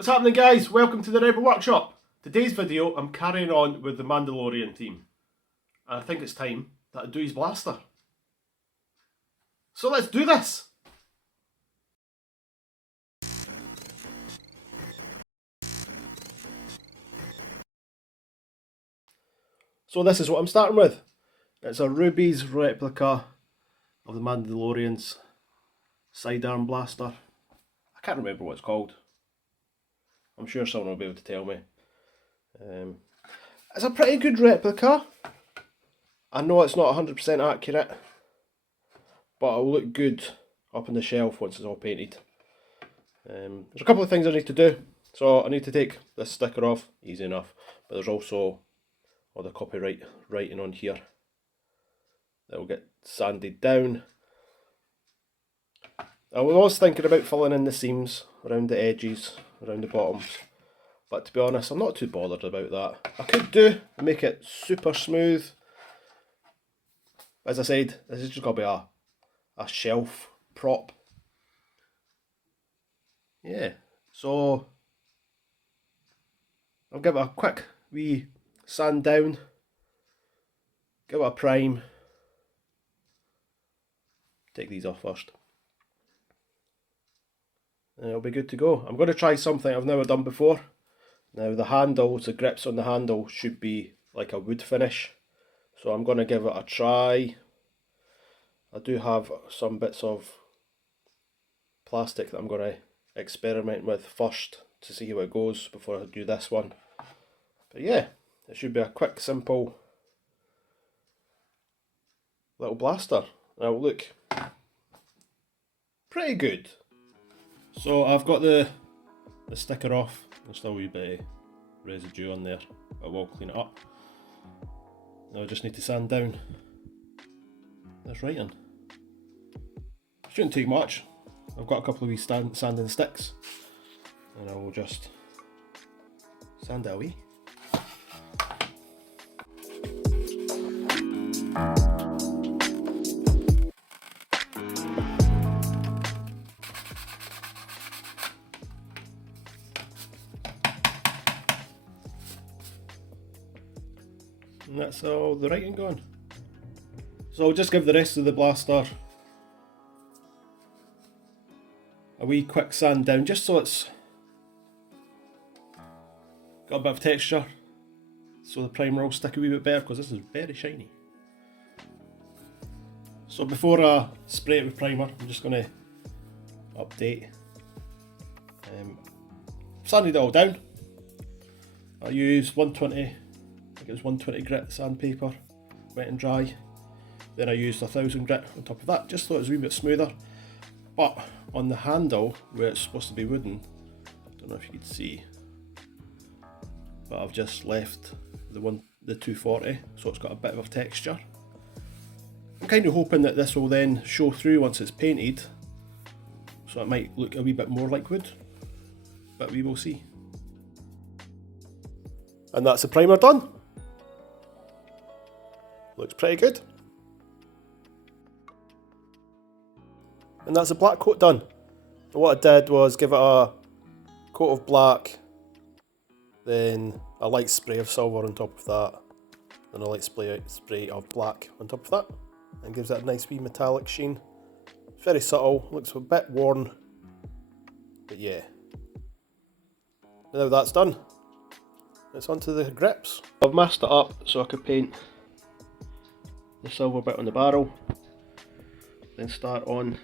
What's happening, guys? Welcome to the Rebel Workshop. Today's video I'm carrying on with the Mandalorian theme, and I think it's time that I do his blaster. So let's do this! So this is what I'm starting with. It's a Rubie's replica of the Mandalorian's sidearm blaster. I can't remember what it's called. I'm sure someone will be able to tell me. It's a pretty good replica. I know it's not 100% accurate, but it'll look good up on the shelf once it's all painted. There's a couple of things I need to do. So I need to take this sticker off, easy enough, but there's also all the copyright writing on here that will get sanded down. I was thinking about filling in the seams around the edges, around the bottoms, but to be honest I'm not too bothered about that. I could do and make it super smooth. As I said, this is just going to be a shelf prop. Yeah, so I'll give it a quick wee sand down, give it a prime, take these off first, and it'll be good to go. I'm going to try something I've never done before. Now the handles, the grips on the handle should be like a wood finish, so I'm going to give it a try. I do have some bits of plastic that I'm going to experiment with first to see how it goes before I do this one. But yeah, it should be a quick, simple little blaster. Now look, pretty good. So I've got the sticker off. There's still a wee bit of residue on there, but we'll clean it up. Now I just need to sand down this writing. Shouldn't take much. I've got a couple of wee sanding sticks, and I will just sand it away. And that's all the writing gone. So I'll just give the rest of the blaster a wee quick sand down, just so it's got a bit of texture, so the primer will stick a wee bit better, because this is very shiny. So before I spray it with primer, I'm just going to update. Sanded it all down. I used 120, I think it was 120 grit sandpaper, wet and dry. Then I used 1000 grit on top of that, just so it was a wee bit smoother. But on the handle, where it's supposed to be wooden, I don't know if you can see, but I've just left the 240, so it's got a bit of texture. I'm kind of hoping that this will then show through once it's painted, so it might look a wee bit more like wood, but we will see. And that's the primer done. Looks pretty good. And that's the black coat done. So what I did was give it a coat of black, then a light spray of silver on top of that, then a light spray of black on top of that, and gives it a nice wee metallic sheen. Very subtle, looks a bit worn, but yeah. Now that's done, it's onto the grips. I've masked it up so I could paint the silver bit on the barrel, then start on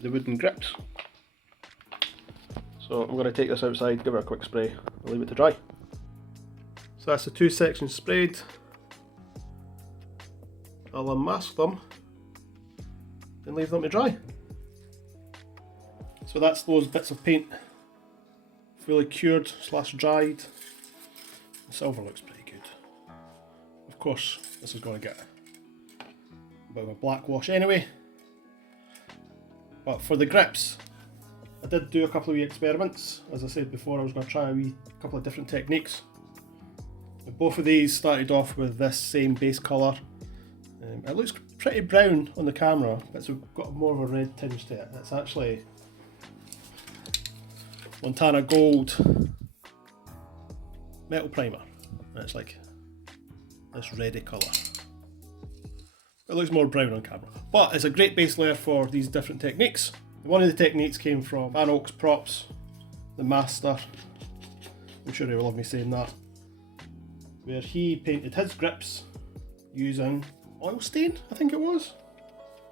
the wooden grips. So I'm going to take this outside, give it a quick spray, and leave it to dry. So that's the two sections sprayed. I'll unmask them and leave them to dry. So that's those bits of paint fully cured / dried. The silver looks pretty good. Of course this is going to get a bit of a black wash anyway. But for the grips, I did do a couple of wee experiments. As I said before, I was going to try a couple of different techniques. Both of these started off with this same base colour. It looks pretty brown on the camera, but it's got more of a red tinge to it. It's actually Montana Gold metal primer, and it's like this reddy colour. It looks more brown on camera, but it's a great base layer for these different techniques. One of the techniques came from VanOaks Props, the master. I'm sure he will love me saying that. Where he painted his grips using oil stain, I think it was.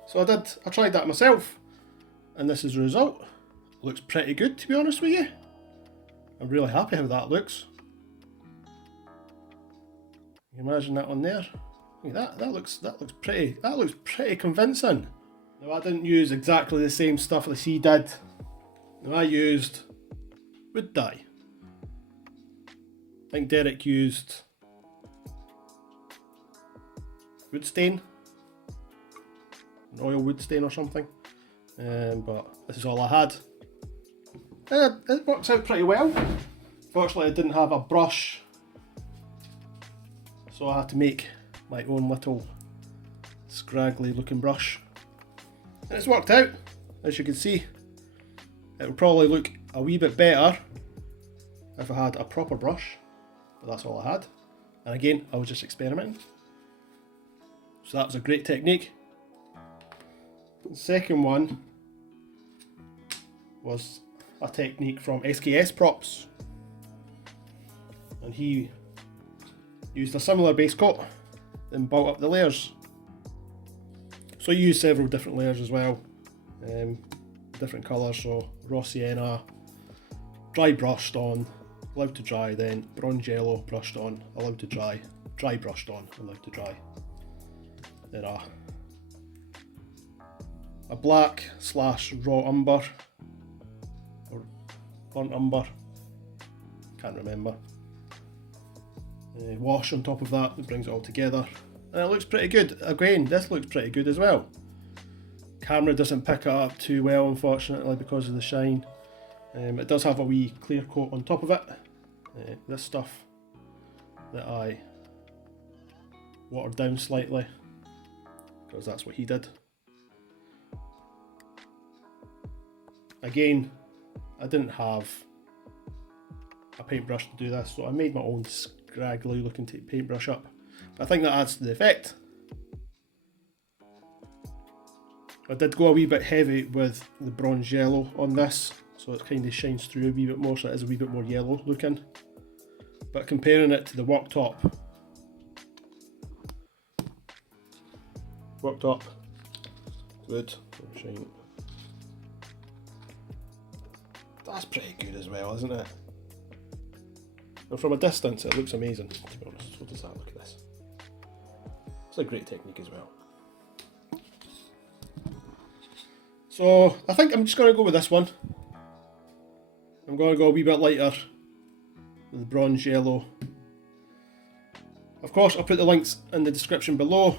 So I tried that myself, and this is the result. It looks pretty good, to be honest with you. I'm really happy how that looks. You can imagine that on there. Look at that. That looks pretty convincing. Now I didn't use exactly the same stuff as he did. Now I used wood dye. I think Derek used wood stain, an oil wood stain or something, but this is all I had. It works out pretty well. Fortunately I didn't have a brush, so I had to make my own little scraggly looking brush, and it's worked out. As you can see, it would probably look a wee bit better if I had a proper brush, but that's all I had, and again I was just experimenting. So that was a great technique. The second one was a technique from SKS Props, and he used a similar base coat and built up the layers. So you use several different layers as well, different colours, so raw sienna, dry brushed on, allowed to dry, then bronze yellow brushed on, allowed to dry, dry brushed on, allowed to dry. Then a black slash raw umber, or burnt umber, can't remember. Wash on top of that brings it all together, and it looks pretty good. Again, this looks pretty good as well. Camera doesn't pick it up too well, unfortunately, because of the shine. It does have a wee clear coat on top of it. This stuff that I watered down slightly, because that's what he did. Again, I didn't have a paintbrush to do this, so I made my own scraggly looking paintbrush up. But I think that adds to the effect. I did go a wee bit heavy with the bronze yellow on this, so it kind of shines through a wee bit more, so it is a wee bit more yellow looking. But comparing it to the worktop, good, shine. That's pretty good as well, isn't it? And from a distance it looks amazing, to be honest. What does that look at this? It's a great technique as well. So I think I'm just going to go with this one. I'm going to go a wee bit lighter with the bronze yellow. Of course, I'll put the links in the description below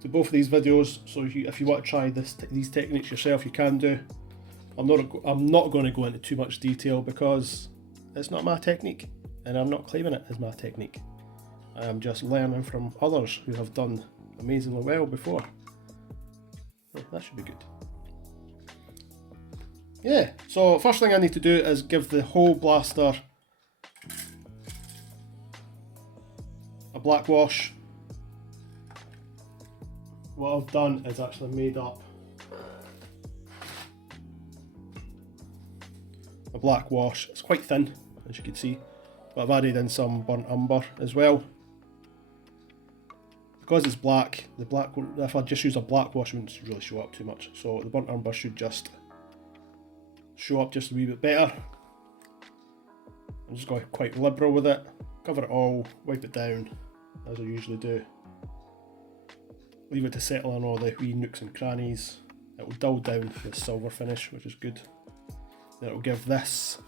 to both of these videos, so if you want to try these techniques yourself, you can do. I'm not going to go into too much detail because it's not my technique, and I'm not claiming it as my technique. I am just learning from others who have done amazingly well before. Well, that should be good. Yeah, so first thing I need to do is give the whole blaster a black wash. What I've done is actually made up a black wash. It's quite thin, as you can see, but I've added in some burnt umber as well. Because it's black, if I just use a black wash, it wouldn't really show up too much. So the burnt umber should just show up just a wee bit better. I'm just going quite liberal with it. Cover it all, wipe it down, as I usually do. Leave it to settle on all the wee nooks and crannies. It will dull down the silver finish, which is good. Then it will give this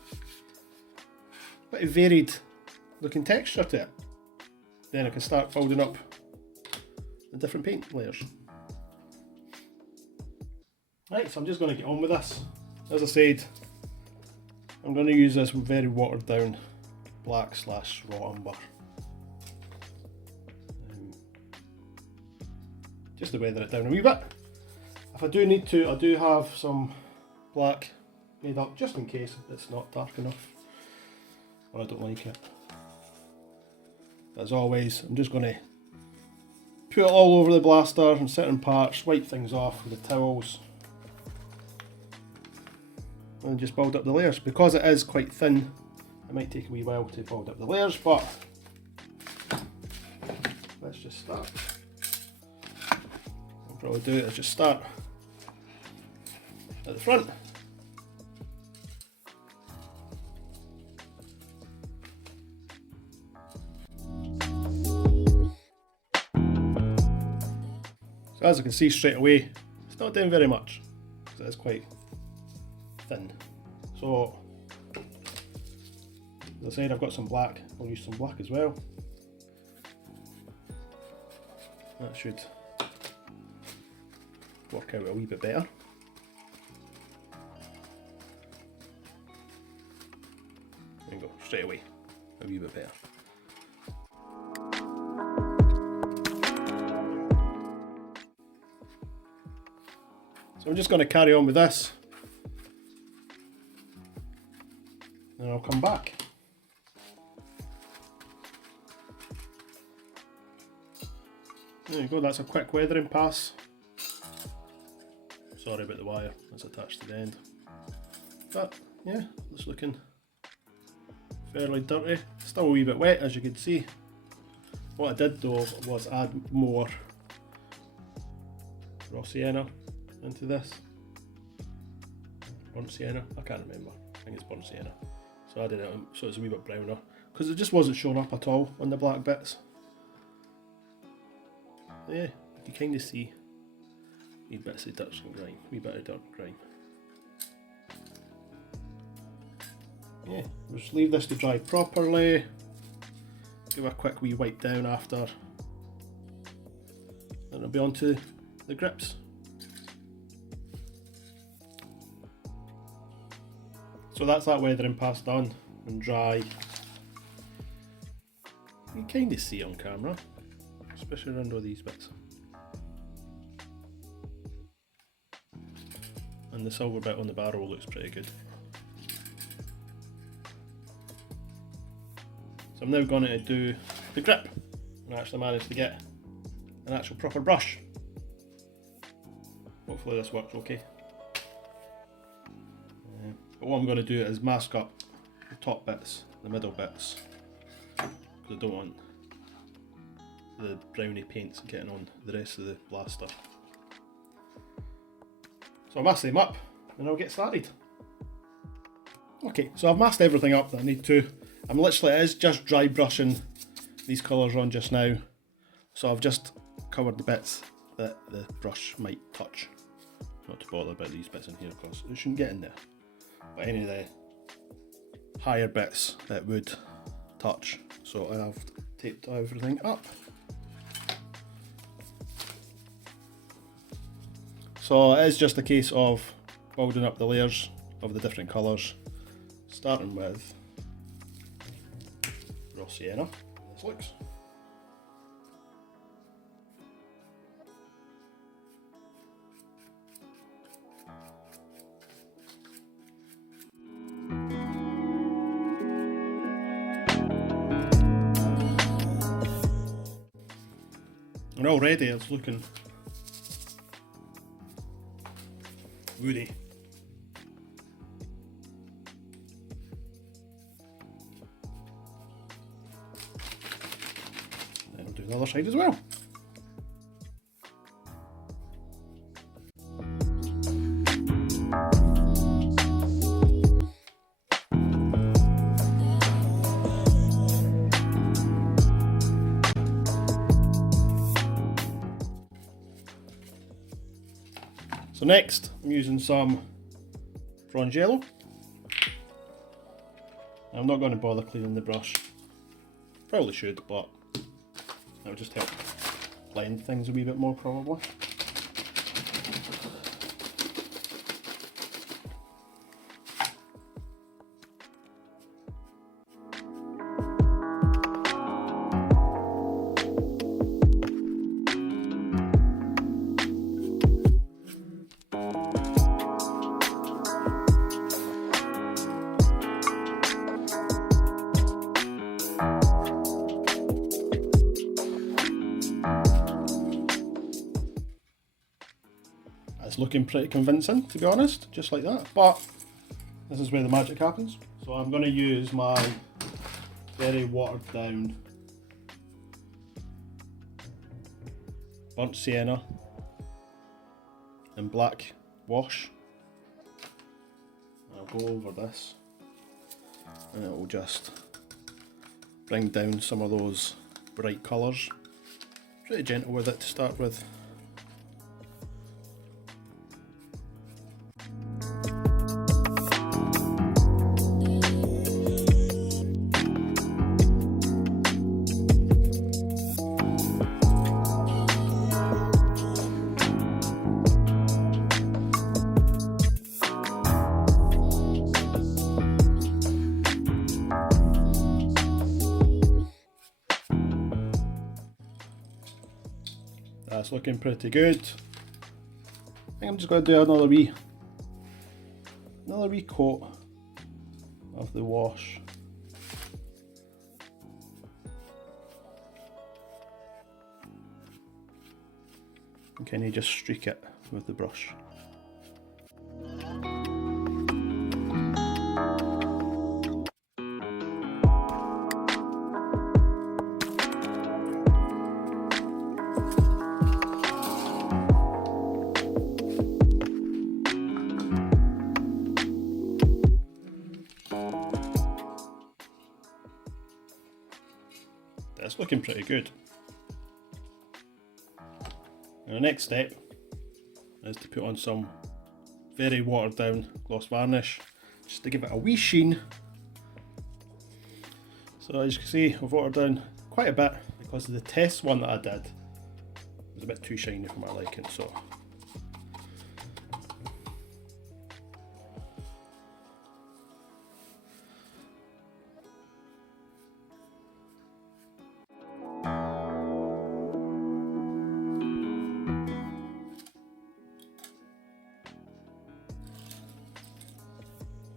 bit of varied looking texture to it. Then I can start folding up the different paint layers. Right, so I'm just going to get on with this. As I said, I'm going to use this very watered down black slash raw umber. Just to weather it down a wee bit. If I do need to, I do have some black made up just in case it's not dark enough or I don't like it. As always, I'm just going to put it all over the blaster in certain parts, wipe things off with the towels, and just build up the layers. Because it is quite thin, it might take a wee while to build up the layers, but let's just start. What I'll probably do is just start at the front. So as you can see straight away, it's not doing very much, because it is quite thin. So, as I said, I've got some black, I'll use some black as well. That should work out a wee bit better. There you go, straight away, a wee bit better. So I'm just going to carry on with this, and I'll come back. There you go, that's a quick weathering pass. Sorry about the wire that's attached to the end. But yeah, it's looking fairly dirty. Still a wee bit wet, as you can see. What I did though was add more raw sienna into this. Burnt sienna, I can't remember. I think it's burnt sienna. So I added it so it's a wee bit browner, because it just wasn't showing up at all on the black bits. Yeah, you can kind of see wee bits of dirt and grime, wee bit of dirt and grime. Yeah, we'll just leave this to dry properly. Give a quick wee wipe down after. Then it'll be on to the grips. So that's that weathering pass done and dry. You can kind of see on camera, especially around all these bits. And the silver bit on the barrel looks pretty good. So I'm now going to do the grip, and I actually managed to get an actual proper brush. Hopefully this works okay. But what I'm going to do is mask up the top bits, the middle bits, because I don't want the brownie paints getting on the rest of the blaster. So I'll mask them up and I'll get started. Okay, so I've masked everything up that I need to. I'm literally, it is just dry brushing these colours on just now. So I've just covered the bits that the brush might touch. Not to bother about these bits in here because it shouldn't get in there. But any of the higher bits that would touch. So I have taped everything up. So it is just a case of building up the layers of the different colours, starting with raw sienna. This looks. And already it's looking woody. Then I'll do the other side as well. So next, I'm using some bronze yellow. I'm not going to bother cleaning the brush. Probably should, but that would just help blend things a wee bit more probably. That's looking pretty convincing, to be honest, just like that. But this is where the magic happens. So I'm going to use my very watered down burnt sienna and black wash. I'll go over this and it will just bring down some of those bright colours. Pretty gentle with it to start with. That's looking pretty good. I think I'm just going to do another wee coat of the wash. And can you just streak it with the brush? That's looking pretty good. And the next step is to put on some very watered down gloss varnish just to give it a wee sheen. So as you can see, I've watered down quite a bit because the test one that I did was a bit too shiny for my liking. So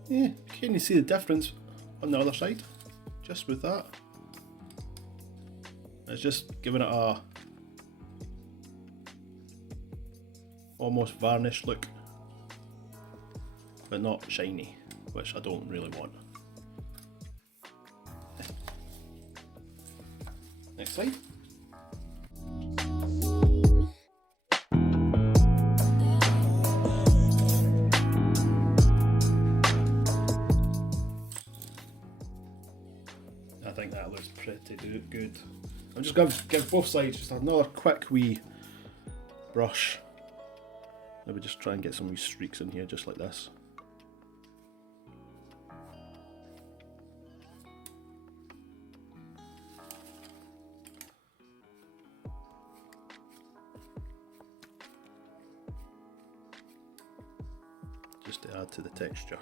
yeah, can you see the difference on the other side? Just with that. It's just giving it a almost varnish look, but not shiny, which I don't really want. Next slide. I think that looks pretty good. I'm just going to give both sides just another quick wee brush. Maybe just try and get some wee streaks in here just like this. Just to add to the texture.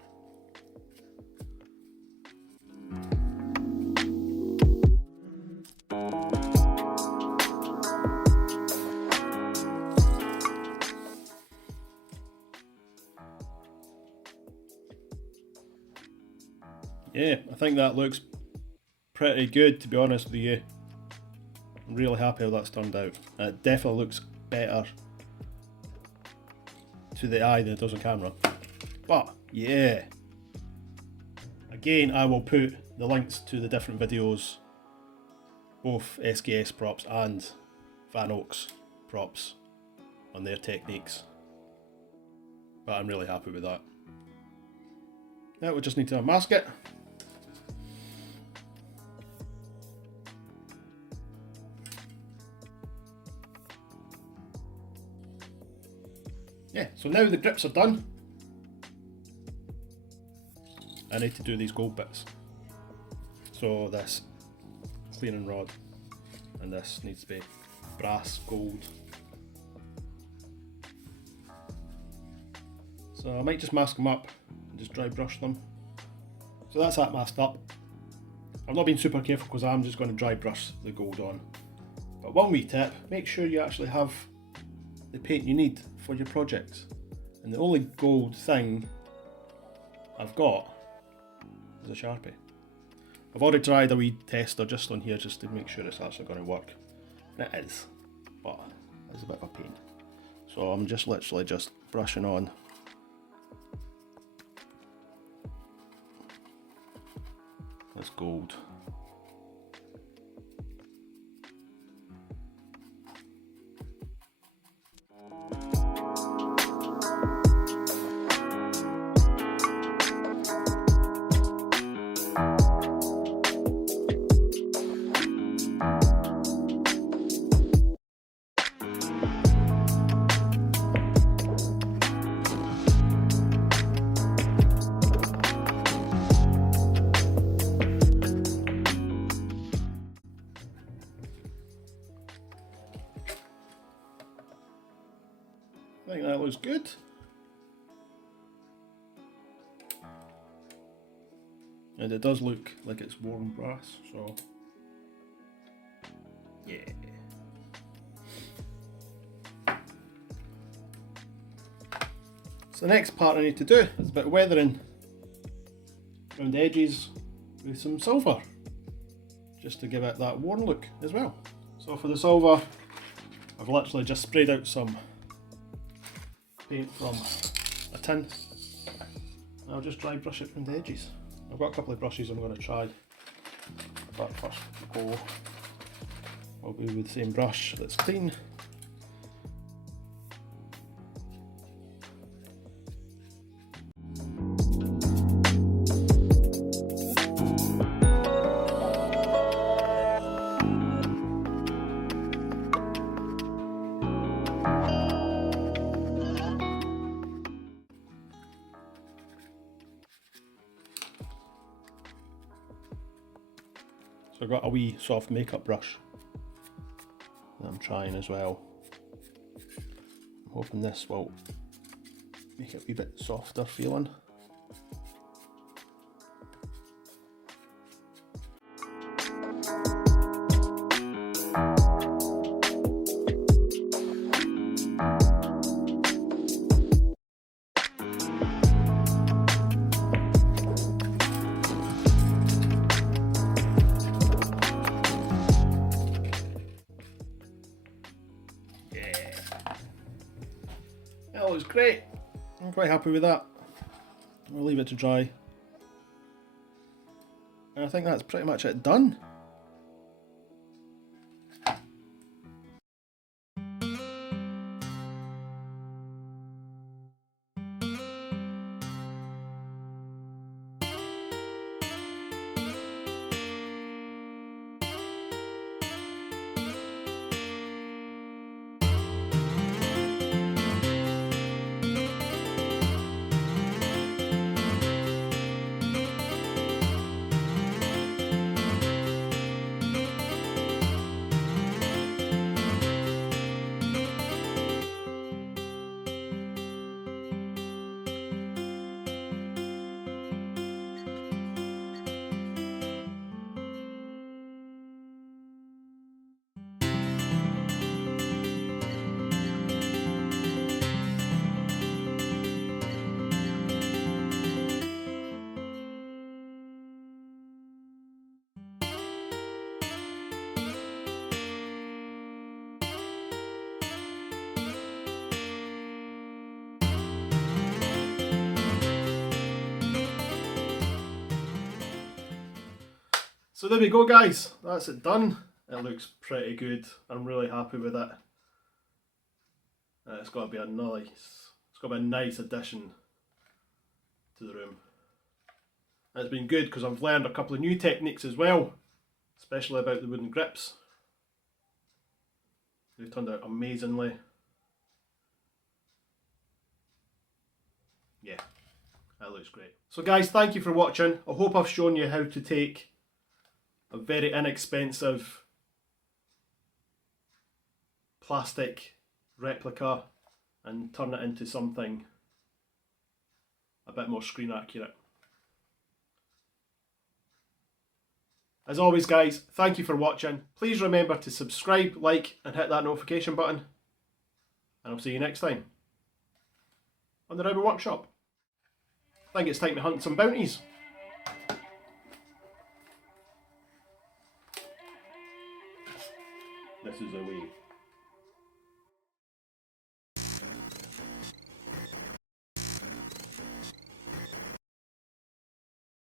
Yeah, I think that looks pretty good, to be honest with you. I'm really happy how that's turned out. It definitely looks better to the eye than it does on camera. But yeah, again, I will put the links to the different videos, both SKS props and VanOaks props, on their techniques. But I'm really happy with that. Now we just need to unmask it. Yeah, so now the grips are done, I need to do these gold bits. So this cleaning rod and this needs to be brass gold. So I might just mask them up and just dry brush them. So that's that masked up. I've not been super careful because I'm just going to dry brush the gold on. But one wee tip, make sure you actually have the paint you need for your projects. And the only gold thing I've got is a Sharpie. I've already tried a wee tester just on here just to make sure it's actually going to work. And it is, but it's a bit of a pain. So I'm just literally just brushing on. That's gold. I think that looks good. And it does look like it's warm brass, so yeah. So the next part I need to do is a bit of weathering around the edges with some silver, just to give it that worn look as well. So for the silver, I've literally just sprayed out some paint from a tin. And I'll just dry brush it from the edges. I've got a couple of brushes I'm going to try, but first go will be with the same brush that's clean. So I've got a wee soft makeup brush that I'm trying as well. I'm hoping this will make it a wee bit softer feeling. That looks great. I'm quite happy with that. We'll leave it to dry. And I think that's pretty much it done. So there we go guys, that's it done. It looks pretty good, I'm really happy with it. It's got to be a nice addition to the room. And it's been good because I've learned a couple of new techniques as well, especially about the wooden grips. They've turned out amazingly. Yeah, that looks great. So guys, thank you for watching. I hope I've shown you how to take a very inexpensive plastic replica and turn it into something a bit more screen accurate. As always guys, thank you for watching. Please remember to subscribe, like and hit that notification button. And I'll see you next time on the Rubie Workshop. I think it's time to hunt some bounties. This is a way.